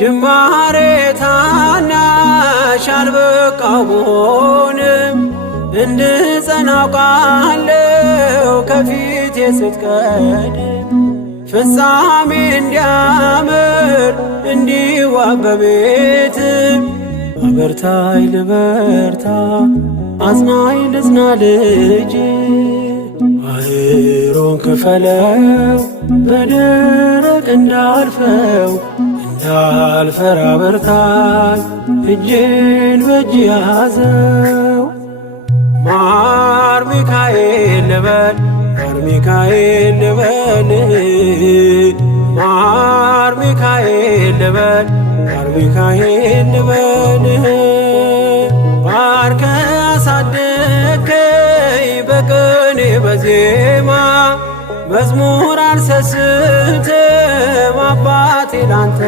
ጅማሬ ታናሽ አልበቃው ብሆንም እንድጸና አውቃለሁ ከፊቴ ስትቀድም ፍጻሜ እንዲያምር እንዲዋብ በቤት አበርታይ ልበርታ አጽናኝ ልጽና ልጅ ባህሩን ክፈለው በደረቅ እንዳልፈው እንዳልፈራ በርታኝ እጄን በእጅ ያዘው ማር ሚካኤል ልበል ማር ሚካኤል ልበል ማር ሚካኤል ልበል ማር ሚካኤል ልበል ባርከ አሳደግከኝ በቅኔ በዜማ መዝሙር አልሰስትም አባቴ ላንተ